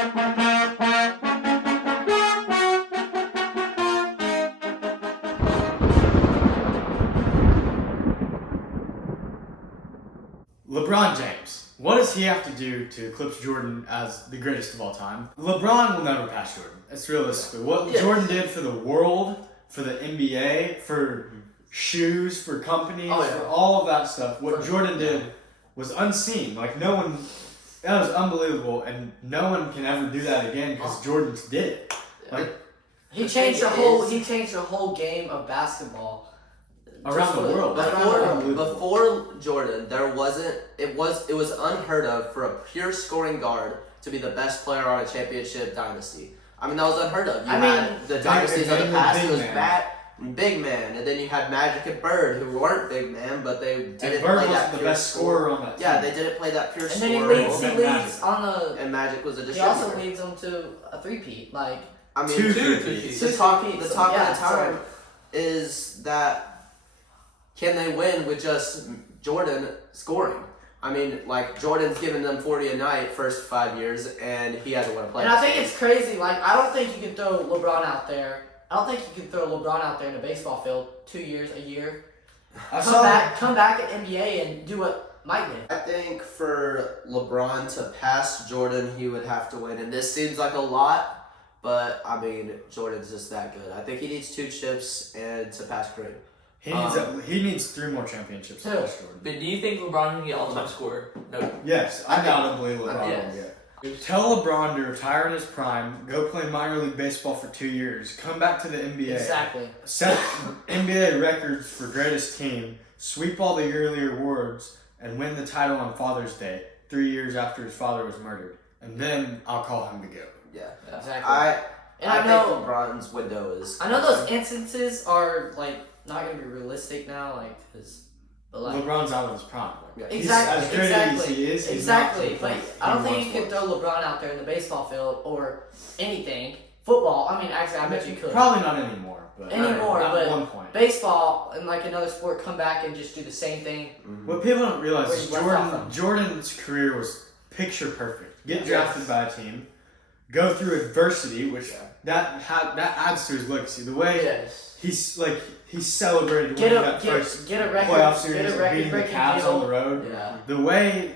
LeBron James. What does he have to do to eclipse Jordan as the greatest of all time? LeBron will never pass Jordan. That's realistically. What Jordan did for the world, for the NBA, for shoes, for companies, for all of that stuff, what Jordan did was unseen. Like, no one, that was unbelievable, and no one can ever do that again because Jordan did it. Like, he changed the whole game of basketball. Around the world. Before Jordan, it was unheard of for a pure scoring guard to be the best player on a championship dynasty. I mean, that was unheard of. You had the dynasties of the past. It was big man, and then you had Magic and Bird, who weren't big man, but they didn't play that pure best scorer on that team. Yeah, they didn't play that pure and scorer. And then he leads on the. And Magic was a distributor. distributor. He also leads them to a three-peat. Like, I mean, two three-peats. The talk of the time is that. Can they win with just Jordan scoring? I mean, like, Jordan's given them 40 a night first 5 years, and he hasn't won a playoff. And I think it's crazy. Like, I don't think you can throw LeBron out there. I don't think you can throw LeBron out there in a baseball field 2 years, a year. Come back at NBA and do what Mike did. I think for LeBron to pass Jordan, he would have to win. And this seems like a lot, but, I mean, Jordan's just that good. I think he needs 2 chips and to pass Kareem. He needs 3 more championships. But do you think LeBron can get all-time scorer? No. Yes, I gotta believe LeBron will get. Tell LeBron to retire in his prime, go play minor league baseball for 2 years, come back to the NBA. Exactly. Set NBA records for greatest team, sweep all the yearly awards, and win the title on Father's Day, 3 years after his father was murdered. And then I'll call him to go. Yeah, exactly. I know think LeBron's window is. I know those instances are like not gonna be realistic now, like because. LeBron's out of his prime. Exactly. He's as good as he is. Exactly. But I don't think you can throw LeBron out there in the baseball field or anything. Football. I mean, actually, I bet you could. Probably not anymore. But at one point. Baseball and like another sport, come back and just do the same thing. Mm-hmm. What people don't realize is Jordan's career was picture perfect. Get drafted by a team, go through adversity, which that adds to his legacy. The way he celebrated winning that first playoff series and beating the Cavs on the road. Yeah. The way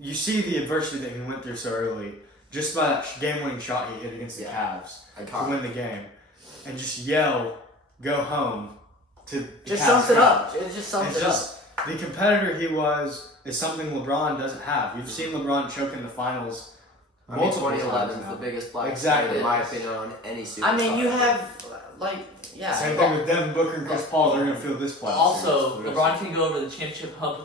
you see the adversity that he went through so early, just by that game-winning shot he hit against the Cavs to win the game, and just yell, "Go home!" to just sums it up. It just sums it up. The competitor he was is something LeBron doesn't have. You've seen LeBron choke in the finals. I mean, 2011 is the biggest black exactly in my opinion on any superstar. I mean, you have same thing with Devin Booker and Chris Paul. They're gonna feel this playoff. Also, LeBron can go over the championship hump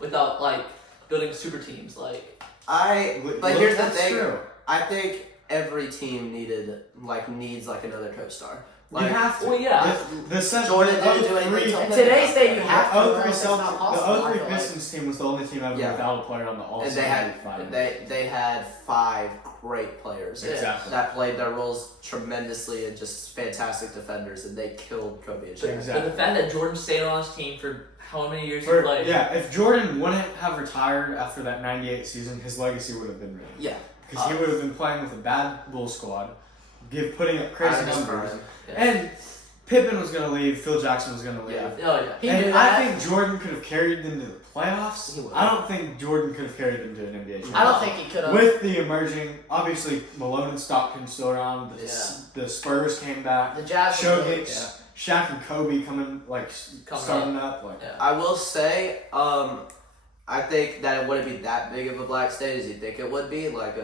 without like building super teams. But here's the thing. True. I think every team needs another co-star. You have to. Well, yeah. Jordan didn't do anything. In today's day, you have to. The 03 Pistons team was the only team ever without a player on the All-Star. And they had 5 great players that played their roles tremendously and just fantastic defenders, and they killed Kobe and Shaq. Exactly. But the fact that Jordan stayed on his team for how many years he played. Yeah, if Jordan wouldn't have retired after that 98 season, his legacy would have been ruined. Yeah. Because he would have been playing with a bad Bulls squad, putting up crazy numbers. And Pippen was going to leave, Phil Jackson was going to leave. Yeah. I think Jordan could have carried them to the playoffs. I don't think Jordan could have carried them to an NBA championship. I don't think he could have. With the emerging, obviously, Malone and Stockton still around. The Spurs came back. The Jazz. Shaq and Kobe starting up. I will say, I think that it wouldn't be that big of a black state as you think it would be, like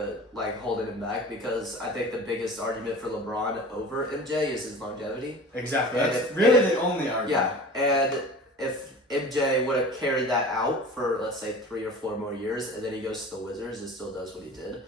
holding him back, because I think the biggest argument for LeBron over MJ is his longevity. Exactly. That's really the only argument. Yeah, and if MJ would have carried that out for, let's say, 3 or 4 more years, and then he goes to the Wizards and still does what he did,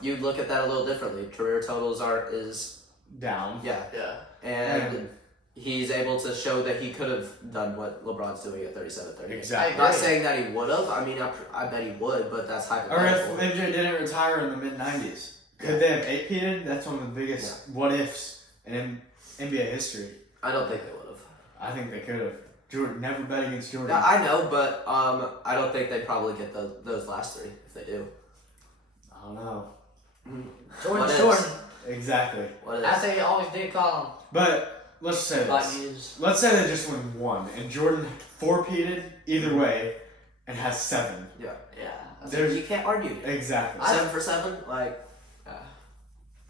you'd look at that a little differently. Career totals is down. Yeah. And he's able to show that he could have done what LeBron's doing at 37, 38. Exactly. Not saying that he would have. I mean, I bet he would, but that's hypothetical. Or if MJ didn't retire in the mid-90s, could they have 8-peated? That's one of the biggest what-ifs in NBA history. I don't think they would have. I think they could have. Jordan, never bet against Jordan. Yeah, I know, but I don't think they probably get those last 3 if they do. I don't know. Jordan. Exactly. What is? As they always did call him. But let's say Black this. news. Let's say they just win 1, and Jordan 4-peated either way, and has 7. Yeah. Yeah. You can't argue. Exactly. 7 for 7, like.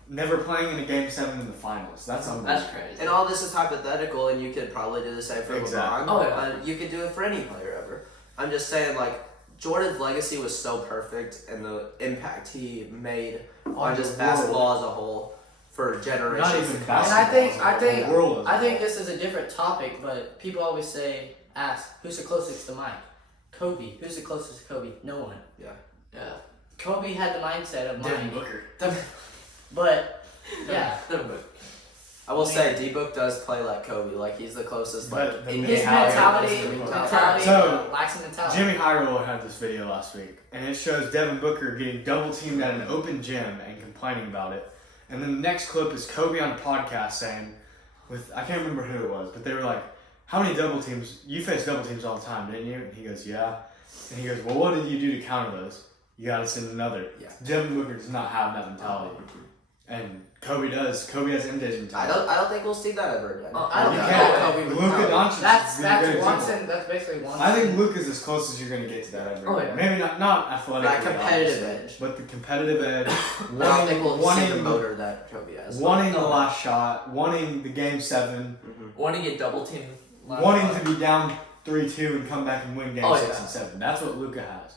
Never playing in a game 7 in the finals. That's unbelievable. That's crazy. And all this is hypothetical, and you could probably do the same for Exactly. LeBron. Oh, yeah. You could do it for any player ever. I'm just saying, like, Jordan's legacy was so perfect, and the impact he made on just basketball as a whole for generations. Not even to come. basketball. I think this is a different topic, but people always ask, who's the closest to Mike? Kobe. Who's the closest to Kobe? No one. Yeah. Kobe had the mindset of Devin Mike. Booker. But yeah, I will say, D-Book does play like Kobe. Like, he's the closest, But the in his mentality- mentality, So, lacks in mentality. Jimmy Highroller had this video last week, and it shows Devin Booker getting double teamed at an open gym and complaining about it. And then the next clip is Kobe on a podcast saying, I can't remember who it was, but they were like, how many double teams? You face double teams all the time, didn't you? And he goes, yeah. And he goes, well, what did you do to counter those? You got to send another. Yeah. Devin Booker does not have that mentality. And Kobe does. Kobe has MJ's mentality. I don't think we'll see that ever again. I don't You think can't. Kobe would Luka count. Doncic is That's the great one example. thing. That's basically one. I think Luke is as close as you're going to get to that ever. Oh, yeah. Maybe not athletically. That competitive obviously, edge. but the competitive edge. I don't think we'll see the motor that Kobe has. Wanting the No. last shot, wanting the game 7, Want to get double teamed. wanting to be down 3-2 and come back and win game Oh, 6 yeah. and 7. That's what Luka has.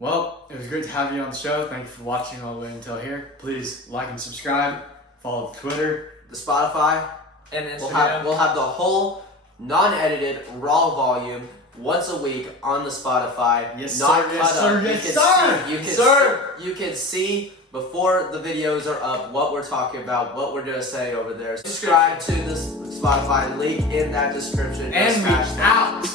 Well, it was great to have you on the show. Thank you for watching all the way until here. Please like and subscribe. Follow the Twitter. The Spotify. And Instagram. We'll have the whole non-edited raw volume once a week on the Spotify. Yes, not sir. cut Yes, up. sir. You Yes, can sir. see, you can Yes, sir. You can see before the videos are up what we're talking about, what we're gonna say over there. Subscribe to the Spotify link in that description. And Just we smash that. out.